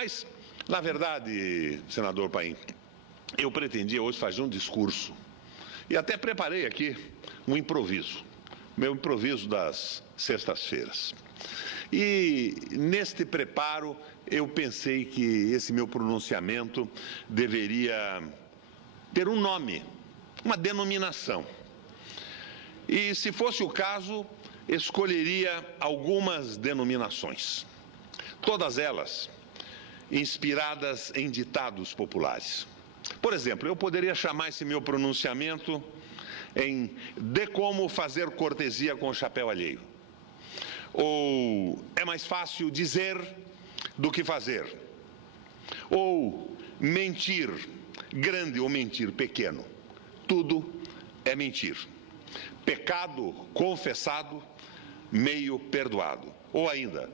Mas, na verdade, senador Paim, eu pretendia hoje fazer um discurso e até preparei aqui um improviso, meu improviso das sextas-feiras. E neste preparo eu pensei que esse meu pronunciamento deveria ter um nome, uma denominação. E se fosse o caso, escolheria algumas denominações, todas elas inspiradas em ditados populares. Por exemplo, eu poderia chamar esse meu pronunciamento em "de como fazer cortesia com o chapéu alheio", ou "é mais fácil dizer do que fazer", ou "mentir grande ou mentir pequeno, tudo é mentir, pecado confessado, meio perdoado", ou ainda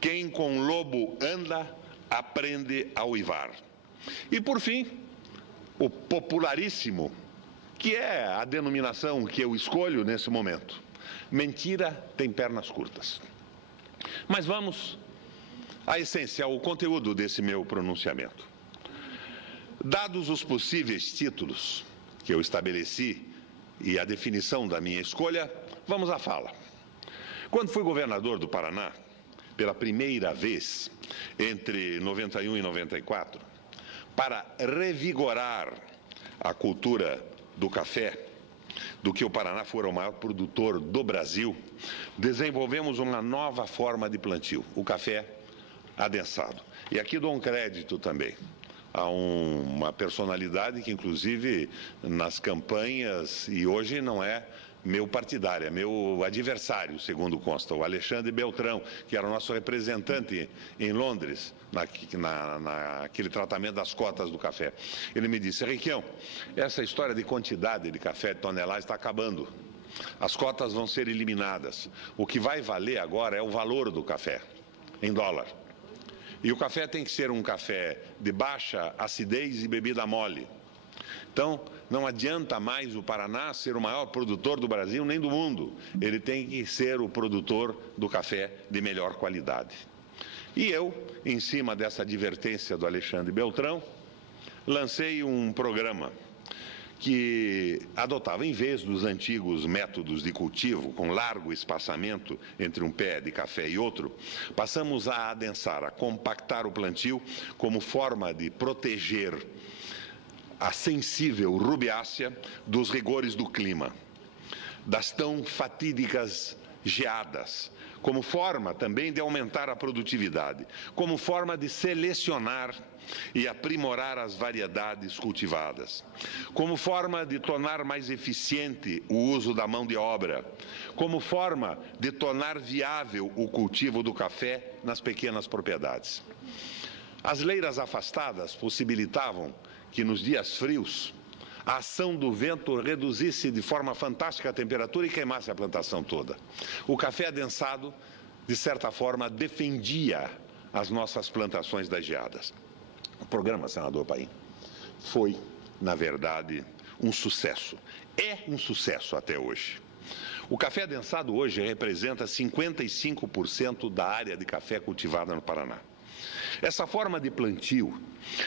"quem com lobo anda, aprende a uivar". E por fim, o popularíssimo, que é a denominação que eu escolho nesse momento: mentira tem pernas curtas. Mas vamos à essência, ao conteúdo desse meu pronunciamento. Dados os possíveis títulos que eu estabeleci e a definição da minha escolha, vamos à fala. Quando fui governador do Paraná, pela primeira vez entre 91 e 94, para revigorar a cultura do café, do que o Paraná fora o maior produtor do Brasil, desenvolvemos uma nova forma de plantio, o café adensado. E aqui dou um crédito também a uma personalidade que, inclusive, nas campanhas, e hoje não é meu partidário, é meu adversário, segundo consta, o Alexandre Beltrão, que era o nosso representante em Londres, naquele tratamento das cotas do café. Ele me disse: Requião, essa história de quantidade de café de tonelagem está acabando. As cotas vão ser eliminadas. O que vai valer agora é o valor do café, em dólar. E o café tem que ser um café de baixa acidez e bebida mole. Então, não adianta mais o Paraná ser o maior produtor do Brasil nem do mundo. Ele tem que ser o produtor do café de melhor qualidade. E eu, em cima dessa advertência do Alexandre Beltrão, lancei um programa que adotava, em vez dos antigos métodos de cultivo, com largo espaçamento entre um pé de café e outro, passamos a adensar, a compactar o plantio como forma de proteger a sensível rubiácea dos rigores do clima, das tão fatídicas geadas, como forma também de aumentar a produtividade, como forma de selecionar e aprimorar as variedades cultivadas, como forma de tornar mais eficiente o uso da mão de obra, como forma de tornar viável o cultivo do café nas pequenas propriedades. As leiras afastadas possibilitavam que nos dias frios a ação do vento reduzisse de forma fantástica a temperatura e queimasse a plantação toda. O café adensado, de certa forma, defendia as nossas plantações das geadas. O programa, senador Paim, foi, na verdade, um sucesso. É um sucesso até hoje. O café adensado hoje representa 55% da área de café cultivada no Paraná. Essa forma de plantio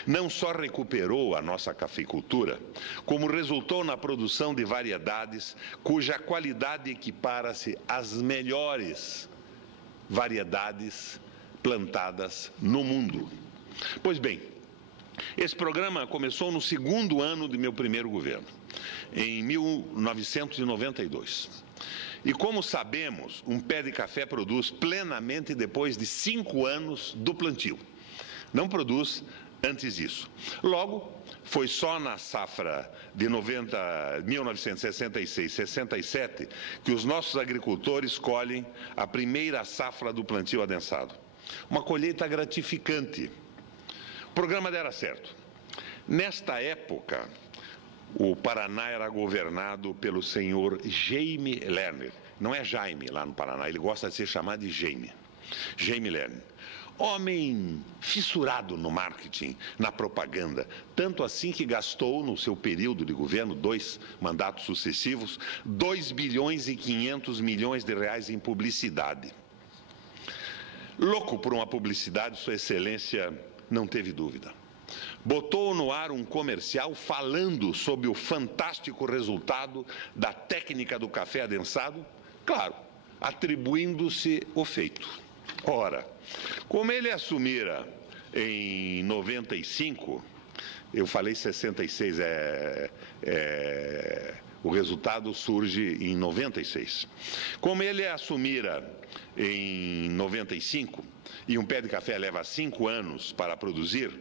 não só recuperou a nossa cafeicultura, como resultou na produção de variedades cuja qualidade equipara-se às melhores variedades plantadas no mundo. Pois bem, esse programa começou no segundo ano de meu primeiro governo, em 1992. E como sabemos, um pé de café produz plenamente depois de 5 anos do plantio. Não produz antes disso. Logo, foi só na safra de 1966-67 que os nossos agricultores colhem a primeira safra do plantio adensado. Uma colheita gratificante. O programa dera certo. Nesta época, o Paraná era governado pelo senhor Jaime Lerner. Não é Jaime lá no Paraná, ele gosta de ser chamado de Jaime. Jaime Lerner. Homem fissurado no marketing, na propaganda, tanto assim que gastou no seu período de governo, 2 mandatos sucessivos, 2 bilhões e 500 milhões de reais em publicidade. Louco por uma publicidade, Sua Excelência não teve dúvida. Botou no ar um comercial falando sobre o fantástico resultado da técnica do café adensado, claro, atribuindo-se o feito. Ora, como ele assumira em 95, eu falei 66, o resultado surge em 96. Como ele assumira em 95, e um pé de café leva 5 anos para produzir,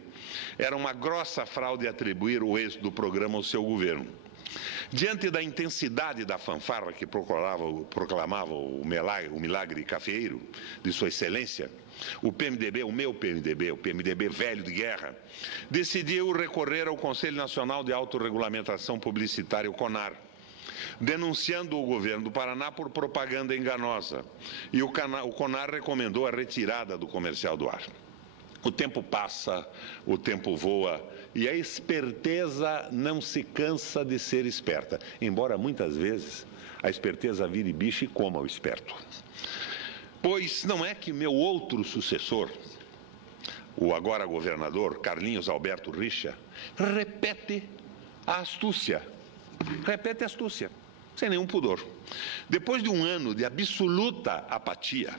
era uma grossa fraude atribuir o êxito do programa ao seu governo. Diante da intensidade da fanfarra que proclamava o milagre cafeeiro de Sua Excelência, o PMDB, o meu PMDB, o PMDB velho de guerra, decidiu recorrer ao Conselho Nacional de Autorregulamentação Publicitária, o CONAR, denunciando o governo do Paraná por propaganda enganosa. E o CONAR recomendou a retirada do comercial do ar. O tempo passa, o tempo voa, e a esperteza não se cansa de ser esperta, embora muitas vezes a esperteza vire bicho e coma o esperto. Pois não é que meu outro sucessor, o agora governador Carlinhos Alberto Richa, repete a astúcia, sem nenhum pudor. Depois de um ano de absoluta apatia,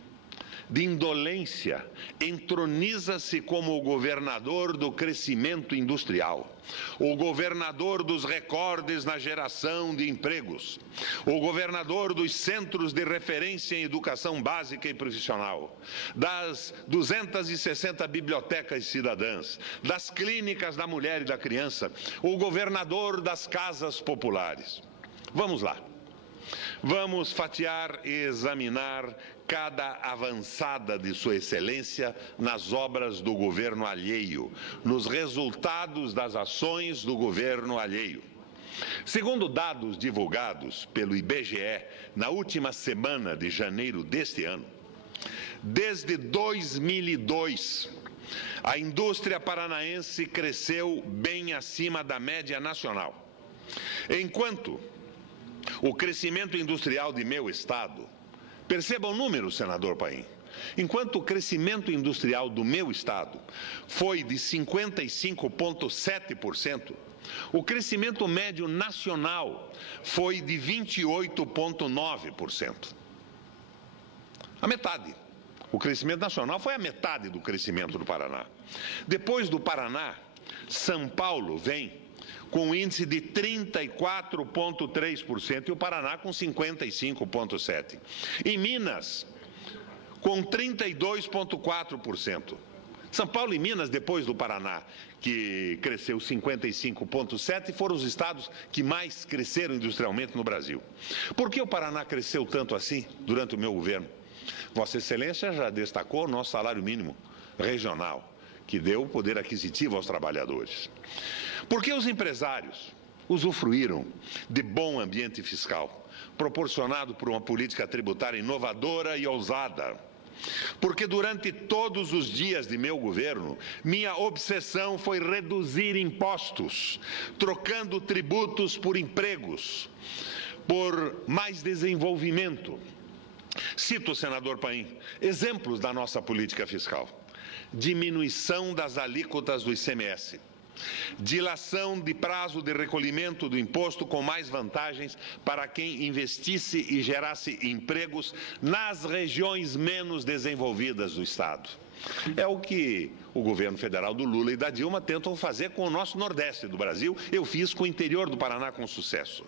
de indolência, entroniza-se como o governador do crescimento industrial, o governador dos recordes na geração de empregos, o governador dos centros de referência em educação básica e profissional, das 260 bibliotecas cidadãs, das clínicas da mulher e da criança, o governador das casas populares. Vamos lá. Vamos fatiar e examinar cada avançada de Sua Excelência nas obras do governo alheio, nos resultados das ações do governo alheio. Segundo dados divulgados pelo IBGE na última semana de janeiro deste ano, desde 2002, a indústria paranaense cresceu bem acima da média nacional, enquanto o crescimento industrial de meu estado, perceba o número, senador Paim, enquanto o crescimento industrial do meu estado foi de 55,7%, o crescimento médio nacional foi de 28,9%. A metade. O crescimento nacional foi a metade do crescimento do Paraná. Depois do Paraná, São Paulo vem com um índice de 34,3% e o Paraná com 55,7%. Em Minas, com 32,4%. São Paulo e Minas, depois do Paraná, que cresceu 55,7%, foram os estados que mais cresceram industrialmente no Brasil. Por que o Paraná cresceu tanto assim durante o meu governo? Vossa Excelência já destacou o nosso salário mínimo regional, que deu poder aquisitivo aos trabalhadores. Porque os empresários usufruíram de bom ambiente fiscal, proporcionado por uma política tributária inovadora e ousada. Porque durante todos os dias de meu governo, minha obsessão foi reduzir impostos, trocando tributos por empregos, por mais desenvolvimento. Cito, senador Paim, exemplos da nossa política fiscal: diminuição das alíquotas do ICMS, dilação de prazo de recolhimento do imposto com mais vantagens para quem investisse e gerasse empregos nas regiões menos desenvolvidas do Estado. É o que o governo federal do Lula e da Dilma tentam fazer com o nosso Nordeste do Brasil. Eu fiz com o interior do Paraná com sucesso.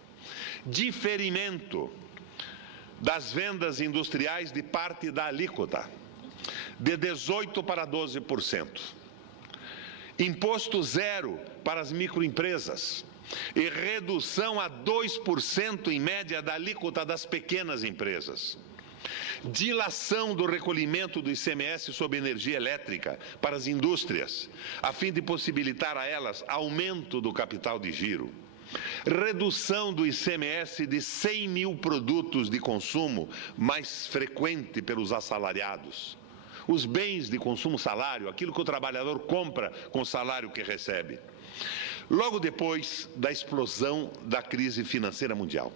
Diferimento das vendas industriais de parte da alíquota, de 18% para 12%. Imposto zero para as microempresas e redução a 2% em média da alíquota das pequenas empresas. Dilação do recolhimento do ICMS sobre energia elétrica para as indústrias, a fim de possibilitar a elas aumento do capital de giro. Redução do ICMS de 100 mil produtos de consumo mais frequente pelos assalariados. Os bens de consumo salário, aquilo que o trabalhador compra com o salário que recebe. Logo depois da explosão da crise financeira mundial,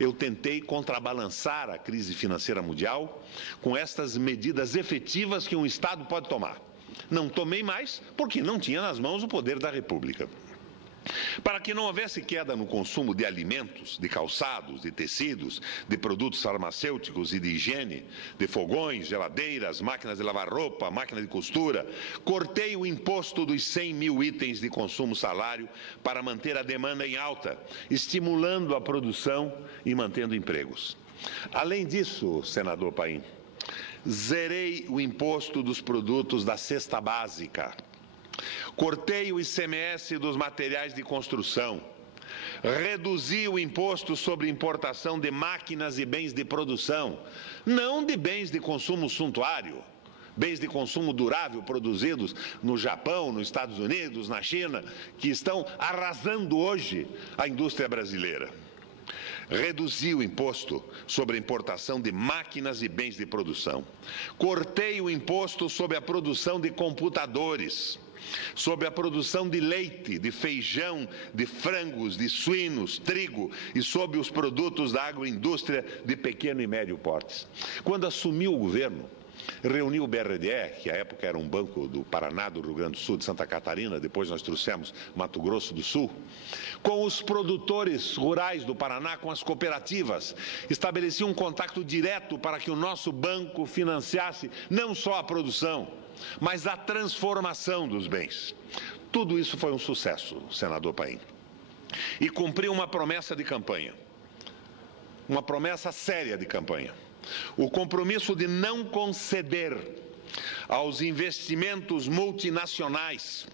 eu tentei contrabalançar a crise financeira mundial com estas medidas efetivas que um Estado pode tomar. Não tomei mais porque não tinha nas mãos o poder da República. Para que não houvesse queda no consumo de alimentos, de calçados, de tecidos, de produtos farmacêuticos e de higiene, de fogões, geladeiras, máquinas de lavar roupa, máquina de costura, cortei o imposto dos 100 mil itens de consumo salário para manter a demanda em alta, estimulando a produção e mantendo empregos. Além disso, senador Paim, zerei o imposto dos produtos da cesta básica. Cortei o ICMS dos materiais de construção, reduzi o imposto sobre importação de máquinas e bens de produção, não de bens de consumo suntuário, bens de consumo durável produzidos no Japão, nos Estados Unidos, na China, que estão arrasando hoje a indústria brasileira. Reduzi o imposto sobre a importação de máquinas e bens de produção. Cortei o imposto sobre a produção de computadores, sobre a produção de leite, de feijão, de frangos, de suínos, trigo e sobre os produtos da agroindústria de pequeno e médio porte. Quando assumiu o governo, reuniu o BRDE, que à época era um banco do Paraná, do Rio Grande do Sul, de Santa Catarina, depois nós trouxemos Mato Grosso do Sul, com os produtores rurais do Paraná, com as cooperativas, estabelecia um contato direto para que o nosso banco financiasse não só a produção, mas a transformação dos bens. Tudo isso foi um sucesso, senador Paim. E cumpriu uma promessa de campanha, uma promessa séria de campanha. O compromisso de não conceder aos investimentos multinacionais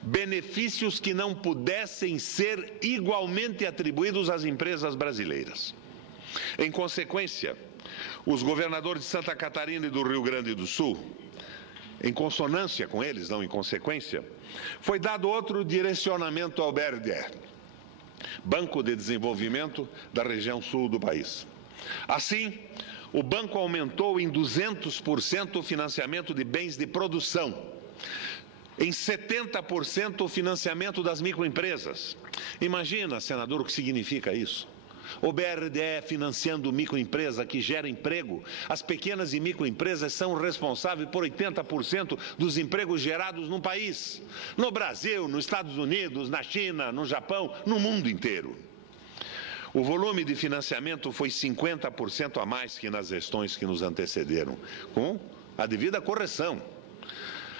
benefícios que não pudessem ser igualmente atribuídos às empresas brasileiras. Em consequência, os governadores de Santa Catarina e do Rio Grande do Sul, em consonância com eles, não em consequência, foi dado outro direcionamento ao BRDE, Banco de Desenvolvimento da região sul do país. Assim, o banco aumentou em 200% o financiamento de bens de produção, em 70% o financiamento das microempresas. Imagina, senador, o que significa isso? O BRDE financiando microempresa que gera emprego. As pequenas e microempresas são responsáveis por 80% dos empregos gerados no país. No Brasil, nos Estados Unidos, na China, no Japão, no mundo inteiro. O volume de financiamento foi 50% a mais que nas gestões que nos antecederam, com a devida correção.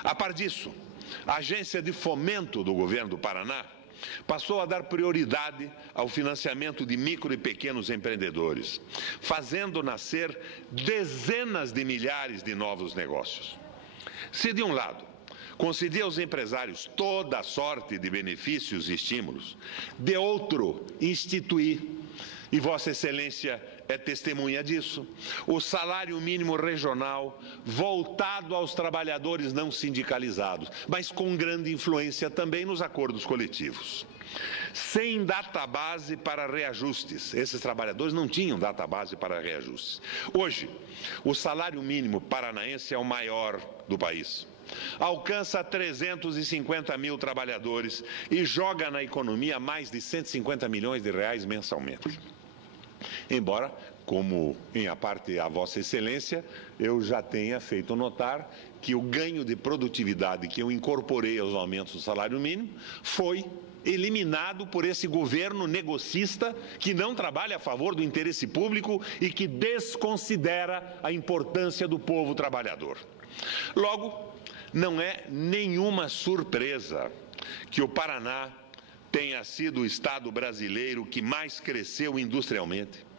A par disso, a Agência de Fomento do Governo do Paraná passou a dar prioridade ao financiamento de micro e pequenos empreendedores, fazendo nascer dezenas de milhares de novos negócios. Se de um lado concedia aos empresários toda a sorte de benefícios e estímulos, de outro, instituir, e Vossa Excelência é testemunha disso, o salário mínimo regional voltado aos trabalhadores não sindicalizados, mas com grande influência também nos acordos coletivos. Sem database para reajustes. Esses trabalhadores não tinham database para reajustes. Hoje, o salário mínimo paranaense é o maior do país. Alcança 350 mil trabalhadores e joga na economia mais de 150 milhões de reais mensalmente. Embora, como em a parte a Vossa Excelência, eu já tenha feito notar que o ganho de produtividade que eu incorporei aos aumentos do salário mínimo foi eliminado por esse governo negocista que não trabalha a favor do interesse público e que desconsidera a importância do povo trabalhador. Logo, não é nenhuma surpresa que o Paraná tenha sido o estado brasileiro que mais cresceu industrialmente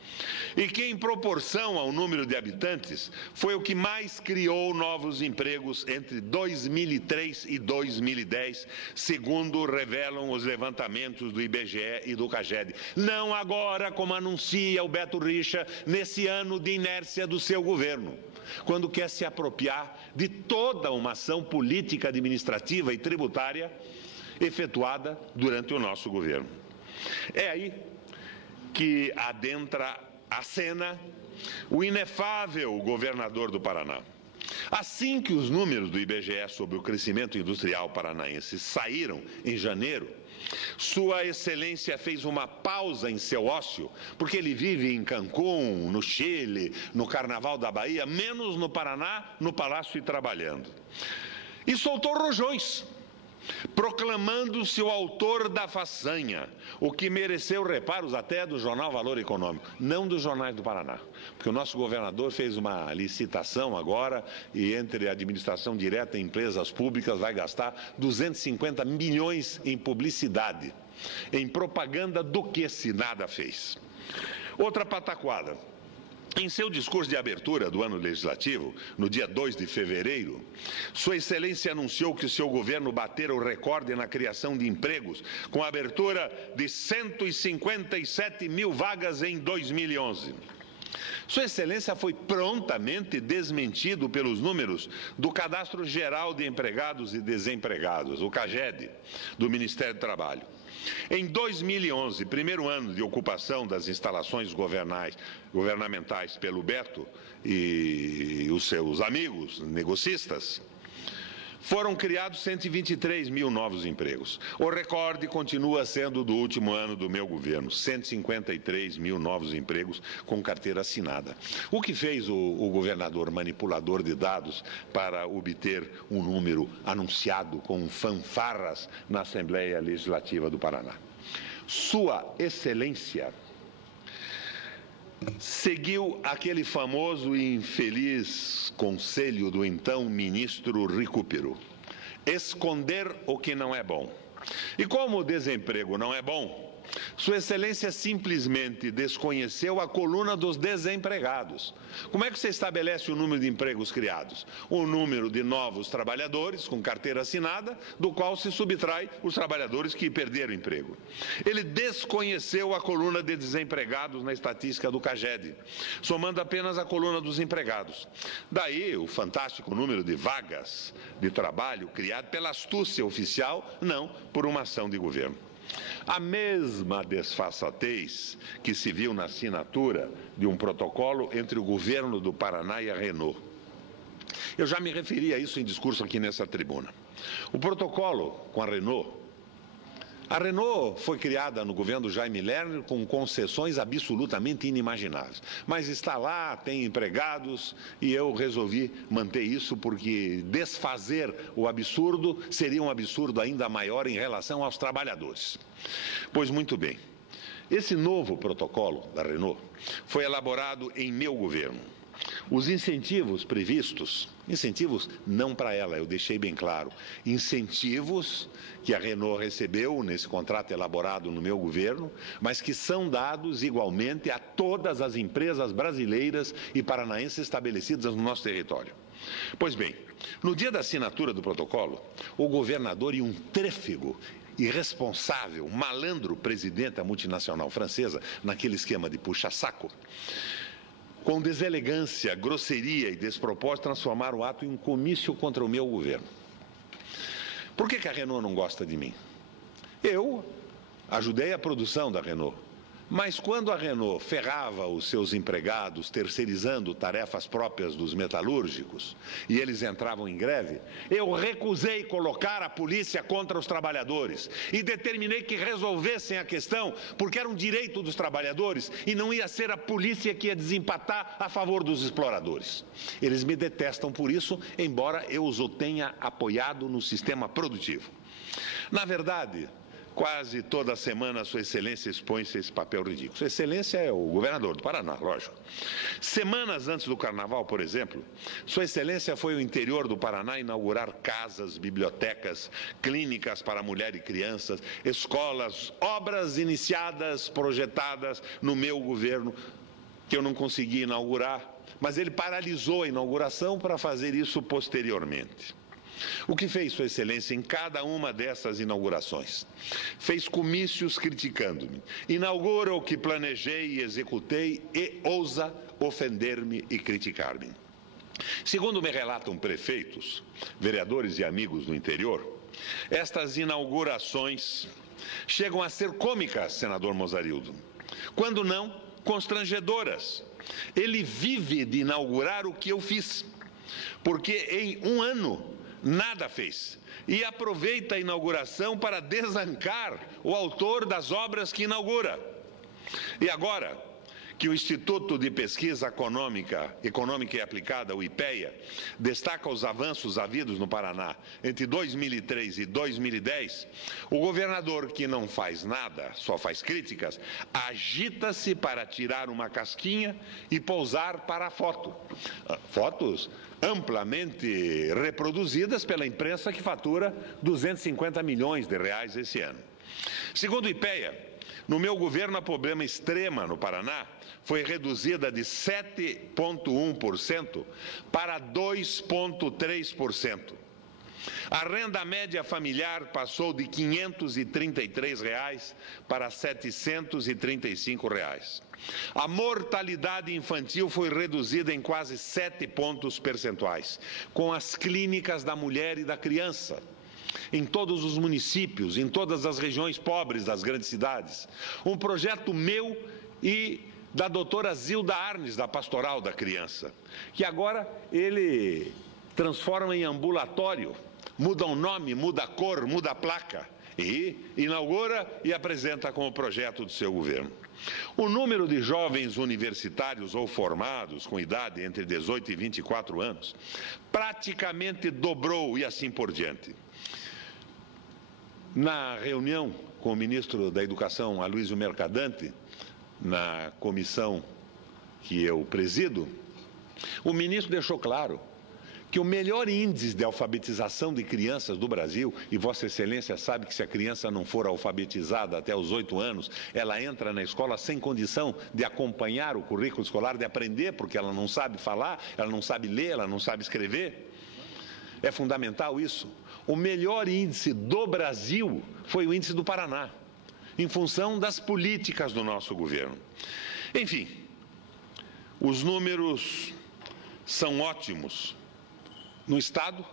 e que, em proporção ao número de habitantes, foi o que mais criou novos empregos entre 2003 e 2010, segundo revelam os levantamentos do IBGE e do CAGED. Não agora, como anuncia o Beto Richa, nesse ano de inércia do seu governo, quando quer se apropriar de toda uma ação política, administrativa e tributária efetuada durante o nosso governo. É aí que adentra a cena o inefável governador do Paraná. Assim que os números do IBGE sobre o crescimento industrial paranaense saíram em janeiro, Sua Excelência fez uma pausa em seu ócio, porque ele vive em Cancún, no Chile, no Carnaval da Bahia, menos no Paraná, no Palácio e trabalhando. e soltou rojões, proclamando-se o autor da façanha, o que mereceu reparos até do jornal Valor Econômico, não dos jornais do Paraná. Porque o nosso governador fez uma licitação agora e entre administração direta e empresas públicas vai gastar 250 milhões em publicidade, em propaganda do que se nada fez. Outra pataquada. Em seu discurso de abertura do ano legislativo, no dia 2 de fevereiro, Sua Excelência anunciou que o seu governo batera o recorde na criação de empregos, com a abertura de 157 mil vagas em 2011. Sua Excelência foi prontamente desmentido pelos números do Cadastro Geral de Empregados e Desempregados, o CAGED, do Ministério do Trabalho. Em 2011, primeiro ano de ocupação das instalações governamentais pelo Beto e os seus amigos negocistas, foram criados 123 mil novos empregos. O recorde continua sendo do último ano do meu governo, 153 mil novos empregos com carteira assinada. O que fez o governador manipulador de dados para obter um número anunciado com fanfarras na Assembleia Legislativa do Paraná? Sua Excelência seguiu aquele famoso e infeliz conselho do então ministro Recupero: esconder o que não é bom. E como o desemprego não é bom, Sua Excelência simplesmente desconheceu a coluna dos desempregados. Como é que você estabelece o número de empregos criados? O número de novos trabalhadores com carteira assinada, do qual se subtrai os trabalhadores que perderam emprego. Ele desconheceu a coluna de desempregados na estatística do CAGED, somando apenas a coluna dos empregados. Daí o fantástico número de vagas de trabalho criado pela astúcia oficial, não por uma ação de governo. A mesma desfaçatez que se viu na assinatura de um protocolo entre o governo do Paraná e a Renault. Eu já me referi a isso em discurso aqui nessa tribuna. O protocolo com a Renault foi criada no governo do Jaime Lerner com concessões absolutamente inimagináveis. Mas está lá, tem empregados e eu resolvi manter isso porque desfazer o absurdo seria um absurdo ainda maior em relação aos trabalhadores. Pois muito bem, esse novo protocolo da Renault foi elaborado em meu governo. Os incentivos previstos, incentivos não para ela, eu deixei bem claro, incentivos que a Renault recebeu nesse contrato elaborado no meu governo, mas que são dados igualmente a todas as empresas brasileiras e paranaenses estabelecidas no nosso território. Pois bem, no dia da assinatura do protocolo, o governador e um trêfego irresponsável, malandro presidente da multinacional francesa, naquele esquema de puxa-saco, com deselegância, grosseria e despropósito, transformaram o ato em um comício contra o meu governo. Por que a Renault não gosta de mim? Eu ajudei a produção da Renault, mas quando a Renault ferrava os seus empregados, terceirizando tarefas próprias dos metalúrgicos, e eles entravam em greve, eu recusei colocar a polícia contra os trabalhadores e determinei que resolvessem a questão, porque era um direito dos trabalhadores e não ia ser a polícia que ia desempatar a favor dos exploradores. Eles me detestam por isso, embora eu os tenha apoiado no sistema produtivo. Na verdade, quase toda semana Sua Excelência expõe-se a esse papel ridículo. Sua Excelência é o governador do Paraná, lógico. Semanas antes do Carnaval, por exemplo, Sua Excelência foi ao interior do Paraná inaugurar casas, bibliotecas, clínicas para mulher e crianças, escolas, obras iniciadas, projetadas no meu governo, que eu não consegui inaugurar, mas ele paralisou a inauguração para fazer isso posteriormente. O que fez Sua Excelência em cada uma dessas inaugurações? Fez comícios criticando-me. Inaugura o que planejei e executei e ousa ofender-me e criticar-me. Segundo me relatam prefeitos, vereadores e amigos do interior, estas inaugurações chegam a ser cômicas, senador Mozarildo, quando não constrangedoras. Ele vive de inaugurar o que eu fiz, porque em um ano nada fez, e aproveita a inauguração para desancar o autor das obras que inaugura. E agora que o Instituto de Pesquisa Econômica e Aplicada, o IPEA, destaca os avanços havidos no Paraná entre 2003 e 2010, o governador, que não faz nada, só faz críticas, agita-se para tirar uma casquinha e pousar para a foto. Fotos amplamente reproduzidas pela imprensa, que fatura 250 milhões de reais esse ano. Segundo o IPEA, no meu governo, a pobreza extrema no Paraná foi reduzida de 7,1% para 2,3%. A renda média familiar passou de R$ 533 para R$ 735. A mortalidade infantil foi reduzida em quase 7 pontos percentuais, com as clínicas da mulher e da criança em todos os municípios, em todas as regiões pobres das grandes cidades. Um projeto meu e da doutora Zilda Arnes, da Pastoral da Criança, que agora ele transforma em ambulatório, muda o nome, muda a cor, muda a placa, e inaugura e apresenta como projeto do seu governo. O número de jovens universitários ou formados com idade entre 18 e 24 anos praticamente dobrou, e assim por diante. Na reunião com o ministro da Educação, Aloysio Mercadante, na comissão que eu presido, o ministro deixou claro que o melhor índice de alfabetização de crianças do Brasil, e Vossa Excelência sabe que se a criança não for alfabetizada até os 8 anos, ela entra na escola sem condição de acompanhar o currículo escolar, de aprender, porque ela não sabe falar, ela não sabe ler, ela não sabe escrever. É fundamental isso. O melhor índice do Brasil foi o índice do Paraná, em função das políticas do nosso governo. Enfim, os números são ótimos no Estado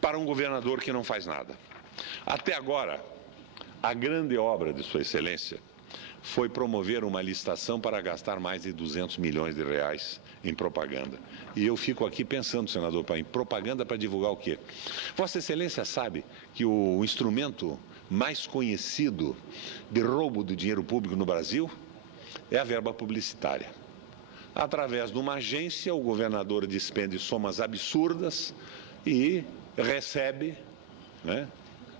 para um governador que não faz nada. Até agora, a grande obra de Sua Excelência foi promover uma licitação para gastar mais de 200 milhões de reais em propaganda. E eu fico aqui pensando, senador Paim, propaganda para divulgar o quê? Vossa Excelência sabe que o instrumento mais conhecido de roubo de dinheiro público no Brasil é a verba publicitária. Através de uma agência, o governador despende somas absurdas e recebe,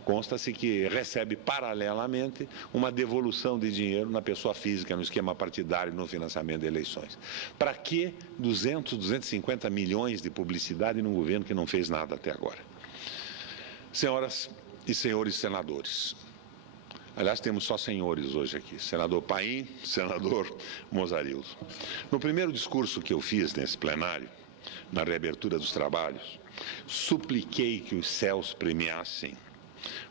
consta-se que recebe paralelamente uma devolução de dinheiro na pessoa física, no esquema partidário, no financiamento de eleições. Para que 200, 250 milhões de publicidade num governo que não fez nada até agora? Senhoras e senhores senadores, aliás, temos só senhores hoje aqui, senador Paim, senador Mozarildo. No primeiro discurso que eu fiz nesse plenário, na reabertura dos trabalhos, supliquei que os céus premiassem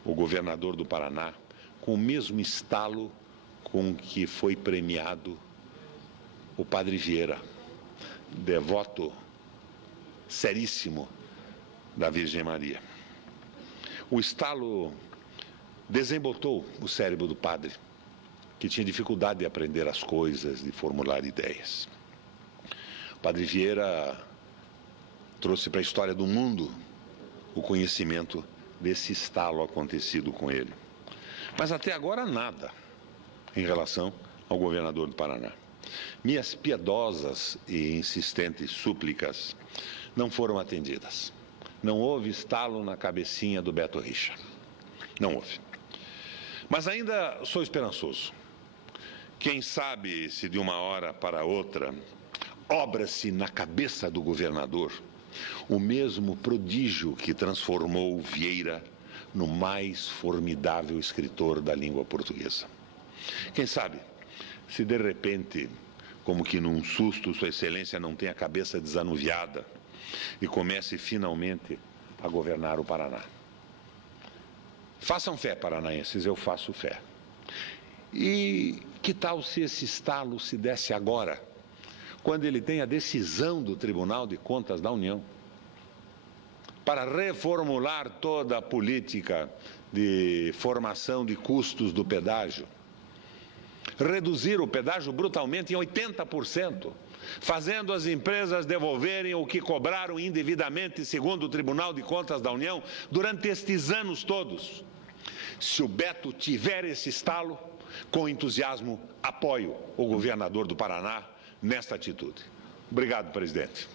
o governador do Paraná com o mesmo estalo com que foi premiado o Padre Vieira, devoto seríssimo da Virgem Maria. O estalo desembotou o cérebro do padre, que tinha dificuldade de aprender as coisas, de formular ideias. O Padre Vieira trouxe para a história do mundo o conhecimento desse estalo acontecido com ele. Mas até agora nada em relação ao governador do Paraná. Minhas piedosas e insistentes súplicas não foram atendidas. Não houve estalo na cabecinha do Beto Richa. Não houve. Mas ainda sou esperançoso. Quem sabe se de uma hora para outra obra-se na cabeça do governador o mesmo prodígio que transformou Vieira no mais formidável escritor da língua portuguesa. Quem sabe se de repente, como que num susto, Sua Excelência não tenha a cabeça desanuviada e comece finalmente a governar o Paraná. Façam fé, paranaenses, eu faço fé. E que tal se esse estalo se desse agora, quando ele tem a decisão do Tribunal de Contas da União, para reformular toda a política de formação de custos do pedágio, reduzir o pedágio brutalmente em 80%, fazendo as empresas devolverem o que cobraram indevidamente, segundo o Tribunal de Contas da União, durante estes anos todos. Se o Beto tiver esse estalo, Com entusiasmo, apoio o governador do Paraná nesta atitude. Obrigado, presidente.